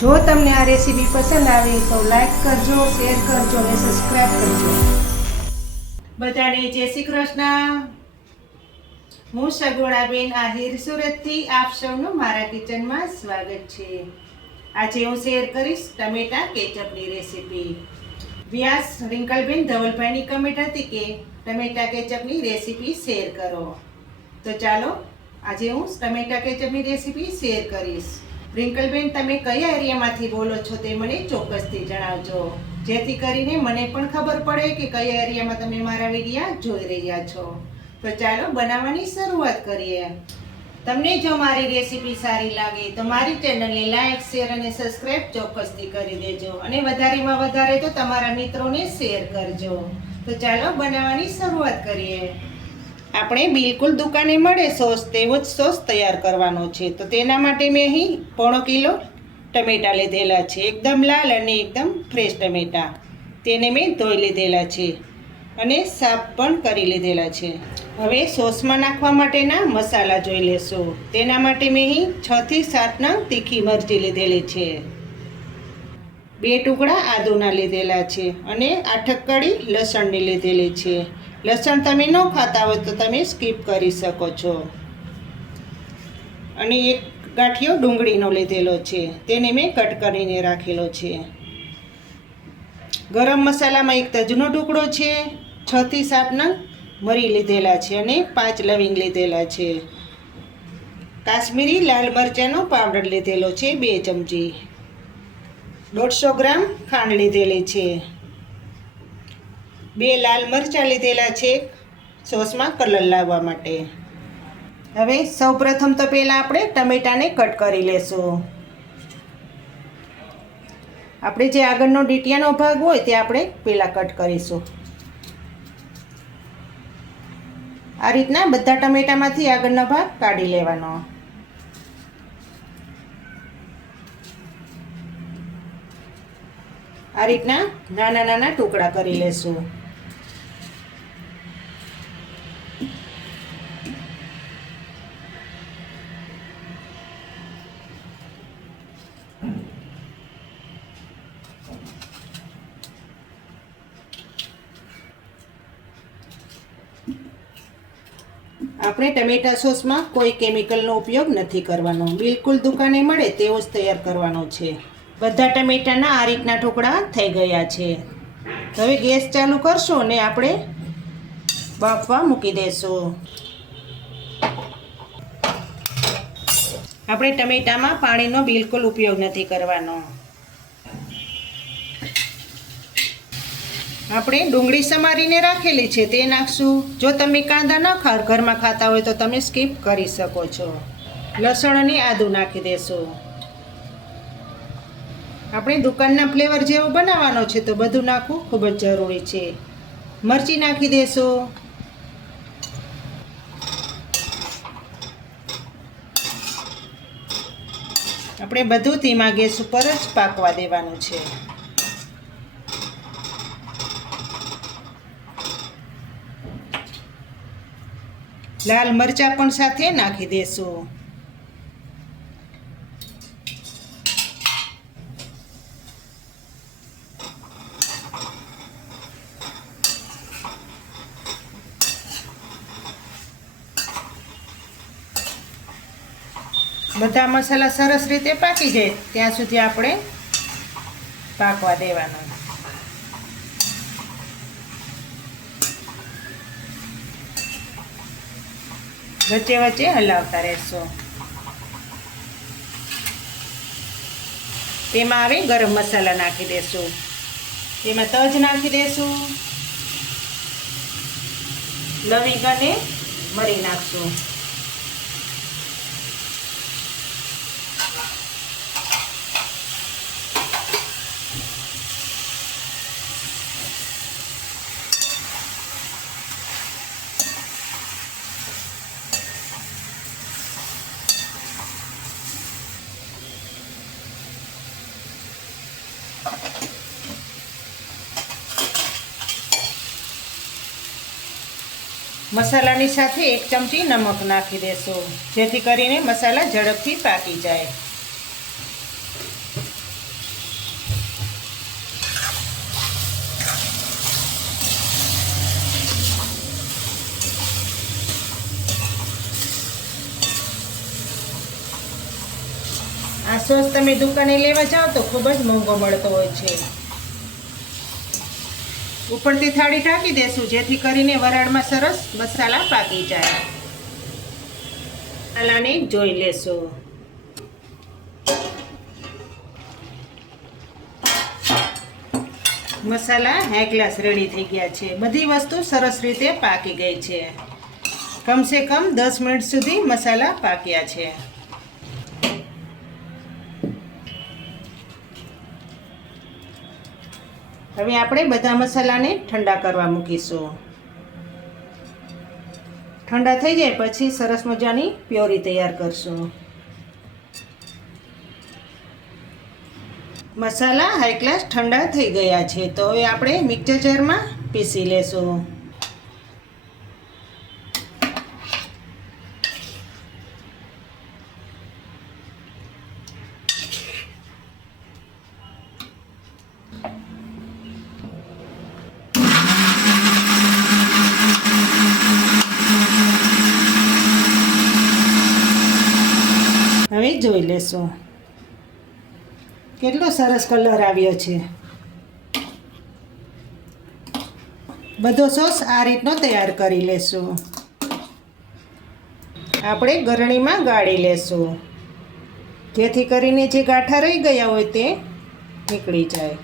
જો તમને આ રેસીપી પસંદ આવે તો લાઈક કરજો, શેર કરજો અને સબસ્ક્રાઈબ કરજો. બધાને જય શ્રી કૃષ્ણ. હું સગવડાબેન આહિર સુરતથી આપ સૌનું મારા કિચનમાં સ્વાગત છે. આજે હું શેર કરીશ ટમેટા કેચઅપની રેસીપી. વ્યાસ રિંકલબેન ધવલભાઈની કમેન્ટ હતી કે ટમેટા કેચઅપની રેસીપી શેર કરો, તો ચાલો આજે હું ટમેટા કેચઅપની રેસીપી શેર કરીશ. રિંકલબેન, તમે કયા એરિયામાંથી બોલો છો તે મને ચોક્કસથી જણાવજો, જેથી કરીને મને પણ ખબર પડે કે કયા એરિયામાં તમે મારા વિડીયા જોઈ રહ્યા છો. તો ચાલો બનાવવાની શરૂઆત કરીએ. તમને જો મારી રેસીપી સારી લાગે તો મારી ચેનલને લાઈક, શેર અને સબસ્ક્રાઈબ ચોક્કસથી કરી દેજો અને વધારેમાં વધારે તો તમારા મિત્રોને શેર કરજો. તો ચાલો બનાવવાની શરૂઆત કરીએ. આપણે બિલકુલ દુકાને મળે સોસ તેવો જ સોસ તૈયાર કરવાનો છે. તો તેના માટે મેં અહીં 1.5 કિલો ટમેટાં લીધેલા છે. એકદમ લાલ અને એકદમ ફ્રેશ ટમેટાં. તેને મેં ધોઈ લીધેલા છે અને સાફ પણ કરી લીધેલા છે. હવે સોસમાં નાખવા માટેના મસાલા જોઈ લેશું. તેના માટે મેં અહીં 6 થી 7 નંગ તીખી મરચી લીધેલી છે, 2 ટુકડા આદુના લીધેલા છે અને 8 કળી લસણની લીધેલી છે. લસણ તમે ન ખાતા હોય તો તમે સ્કીપ કરી શકો છો. અને 1 ગાંઠિયો ડુંગળીનો લીધેલો છે, તેને મેં કટ કરીને રાખેલો છે. ગરમ મસાલામાં 1 તજનો ટુકડો છે, 6 થી 7 નંગ મરી લીધેલા છે અને 5 લવિંગ લીધેલા છે. કાશ્મીરી લાલ મરચાંનો પાવડર લીધેલો છે 2 ચમચી. 150 ગ્રામ ખાંડ લીધેલી છે. 2 લાલ મરચાં લીધેલા છે સોસમાં કલર લાવવા માટે. હવે સૌપ્રથમ તો પહેલાં આપણે ટમેટાને કટ કરી લેશું. આપણે જે આગળનો ડીટિયાનો ભાગ હોય તે આપણે પહેલાં કટ કરીશું. આ રીતના બધા ટમેટામાંથી આગળનો ભાગ કાઢી લેવાનો. આ રીતના નાના નાના ટુકડા કરી લેશું. આપણે ટમેટા સોસમાં કોઈ કેમિકલનો ઉપયોગ નથી કરવાનો. બિલકુલ દુકાને મળે તેવો જ તૈયાર કરવાનો છે. બધા ટમેટાના આ રીતના ટુકડા થઈ ગયા છે. હવે ગેસ ચાલુ કરશું અને આપણે બાફવા મૂકી દઈશું. આપણે ટમેટામાં પાણીનો બિલકુલ ઉપયોગ નથી કરવાનો. આપણે ડુંગળી સમારીને રાખેલી છે તે નાખશું. જો તમે કાંદા ન ઘરમાં ખાતા હોય તો તમે સ્કીપ કરી શકો છો. લસણ અને આદું નાખી દેશું. આપણે દુકાનના ફ્લેવર જેવો બનાવવાનો છે તો બધું નાખવું ખૂબ જ જરૂરી છે. મરચી નાખી દેશું. આપણે બધું ધીમા ગેસ ઉપર જ પાકવા દેવાનું છે. લાલ મરચાં પણ સાથે નાખી દેશું. બધા મસાલા સરસ રીતે પાકી જાય ત્યાં સુધી આપણે પાકવા દેવાનું. વચ્ચે વચ્ચે હલાવતા રહેશો. તેમાં હવે ગરમ મસાલા નાખી દેશું. તેમાં તજ નાખી દેશું, લવિંગ અને મરી નાખશું. મસાલાની સાથે 1 ચમચી નમક નાખી દેશું, જેથી કરીને મસાલા ઝડપથી પાકી જાય. સોસ તમે દુકાને લેવા જાઓ તો ખૂબ જ મોંઘો મળતો હોય છે. ઉપરથી થાળી ઢાંકી દેશું જેથી કરીને વરાળમાં સરસ મસાલા પાકી જાય. મસાલાને જોઈ લેશું. મસાલા હાઈ ગ્લાસ રેડી થઈ ગયા છે. બધી વસ્તુ સરસ રીતે પાકી ગઈ છે. કમસે કમ 10 મિનિટ સુધી મસાલા પાક્યા છે. હવે આપણે બધા મસાલાને ઠંડા કરવા મૂકીશું. ઠંડા થઈ જાય પછી સરસ મજાની પ્યોરી તૈયાર કરશું. મસાલા હાઈ ક્લાસ ઠંડા થઈ ગયા છે તો હવે આપણે મિક્સર જારમાં પીસી લેશું. હવે જોઈ લેશું કેટલો સરસ કલર આવ્યો છે. બધો સોસ આ રીતનો તૈયાર કરી લેશું. આપણે ગરણીમાં ગાળી લેશું જેથી કરીને જે ગાંઠા રહી ગયા હોય તે નીકળી જાય.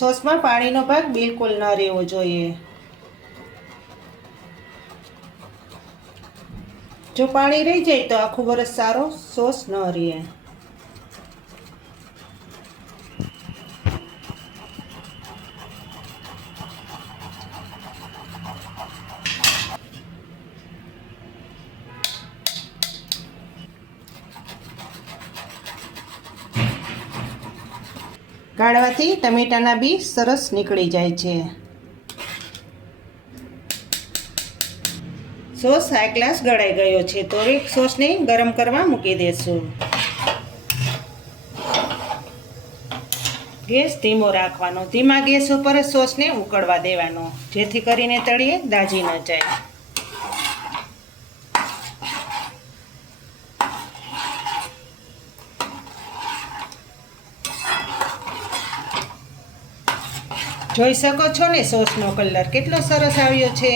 સોસમાં પાણીનો ભાગ બિલકુલ ન રહેવો જોઈએ. જો પાણી રહી જાય તો આખું વરસ સારો સોસ ન રહે. ગાળવાથી ટમેટાના બી સરસ નીકળી જાય છે. સોસ હાઈ ક્લાસ ગળાઈ ગયો છે તો એક સોસને ગરમ કરવા મૂકી દેશું. ગેસ ધીમો રાખવાનો. ધીમા ગેસ ઉપર સોસને ઉકળવા દેવાનો જેથી કરીને તળિયે દાજી ન જાય. જોઈ શકો છો ને સોસનો કલર કેટલો સરસ આવ્યો છે.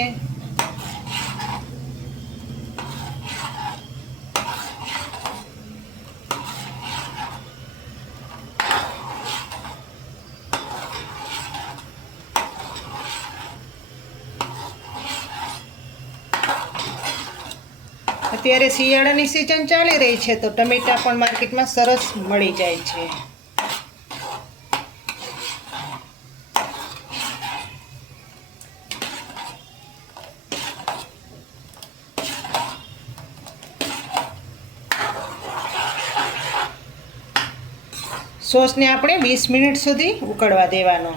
અત્યારે શિયાળાની સિઝન ચાલી રહી છે તો ટમેટા પણ માર્કેટમાં સરસ મળી જાય છે. સોસને આપણે 20 મિનિટ સુધી ઉકળવા દેવાનો.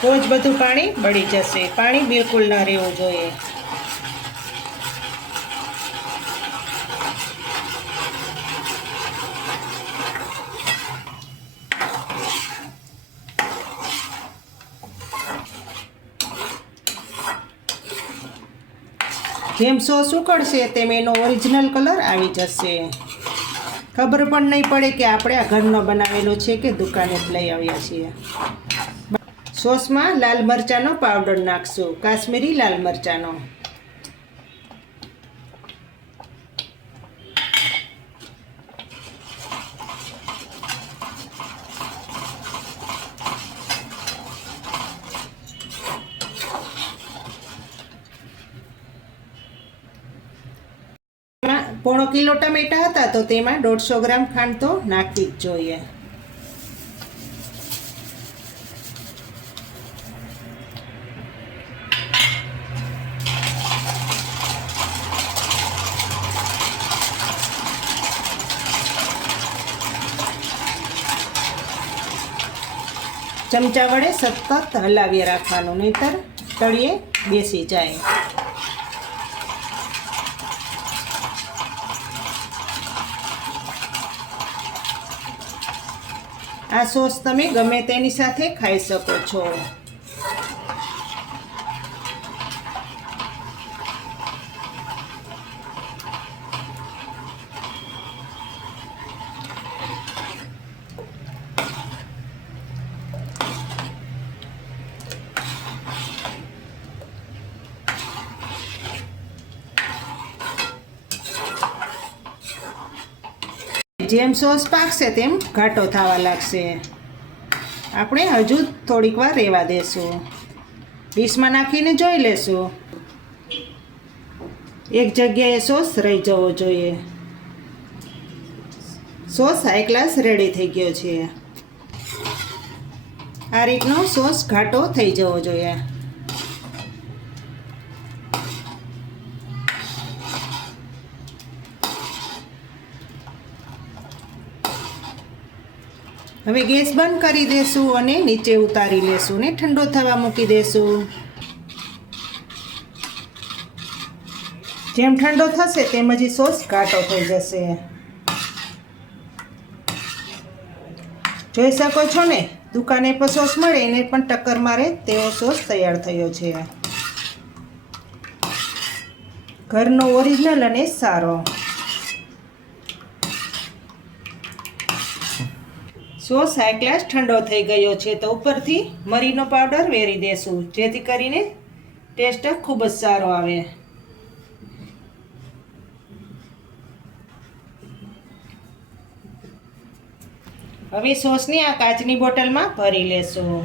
તો જ બધું પાણી બળી જશે. પાણી બિલકુલ ન રહેવું જોઈએ. જેમ સોસ ઉકળશે તેમ એનો ઓરિજિનલ કલર આવી જશે. ખબર પણ નહીં પડે કે આપણે આ ઘરનો બનાવેલો છે કે દુકાને જ લઈ આવ્યા છીએ. સોસમાં લાલ મરચાંનો પાવડર નાખશું, કાશ્મીરી લાલ મરચાંનો. પોણો કિલો ટમેટા હતા તો તેમાં 150 ગ્રામ ખાંડ તો નાખવી જ જોઈએ. ચમચા વડે સતત હલાવી રાખવાનું, નહીંતર તળિયે બેસી જાય. આ સોસ તમે ગમે તેની સાથે ખાઈ શકો છો. જેમ સોસ પાકશે તેમ ઘાટો થવા લાગશે. આપણે હજુ થોડીક વાર રહેવા દેશું. ડીશમાં નાખીને જોઈ લેશું. એક જગ્યાએ સોસ રહી જવો જોઈએ. સોસ હાઈ ક્લાસ રેડી થઈ ગયો છે. આ રીતનો સોસ ઘાટો થઈ જવો જોઈએ. હવે ગેસ બંધ કરી દેશું અને નીચે ઉતારી લેશું ને ઠંડો થવા મૂકી દેશું. જેમ ઠંડો થશે તેમ જ સોસ ઘાટો થઈ જશે. જોઈ શકો છો ને, દુકાને પર સોસ મળે એને પણ ટક્કર મારે તેવો સોસ તૈયાર થયો છે. ઘરનો ઓરિજિનલ અને સારો સોસ હાઈ ક્લાસ ઠંડો થઈ ગયો છે. તો ઉપરથી મરીનો પાવડર વેરી દેશું જેથી કરીને ટેસ્ટ ખૂબ જ સારો આવે. હવે સોસની આ કાચની બોટલમાં ભરી લેશું.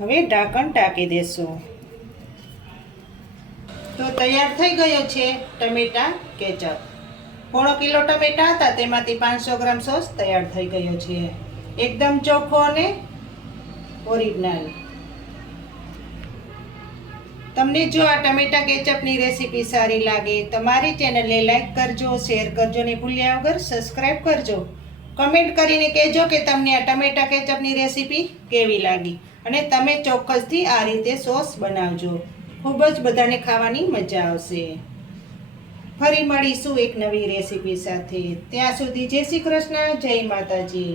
હવે ઢાંકણ ઢાંકી દેશું. તો તૈયાર થઈ ગયો છે ટમેટા કેચઅપ. પોણો કિલો ટમેટા હતા તેમાંથી 500 ગ્રામ સોસ તૈયાર થઈ ગયો છે. એકદમ ચોખ્ખો અને ઓરિજિનલ. તમને જો આ ટમેટા કેચઅપની રેસીપી સારી લાગે તો મારી ચેનલને લાઈક કરજો, શેર કરજો ને ભૂલ્યા વગર સબસ્ક્રાઈબ કરજો. કમેન્ટ કરીને કહેજો કે તમને આ ટમેટા કેચઅપની રેસીપી કેવી લાગી અને તમે ચોક્કસથી આ રીતે સોસ બનાવજો. ખૂબ જ બધાને ખાવાની મજા આવશે. ફરી મળીશું એક નવી રેસીપી સાથે. ત્યાં સુધી જય શ્રી કૃષ્ણ, જય માતાજી.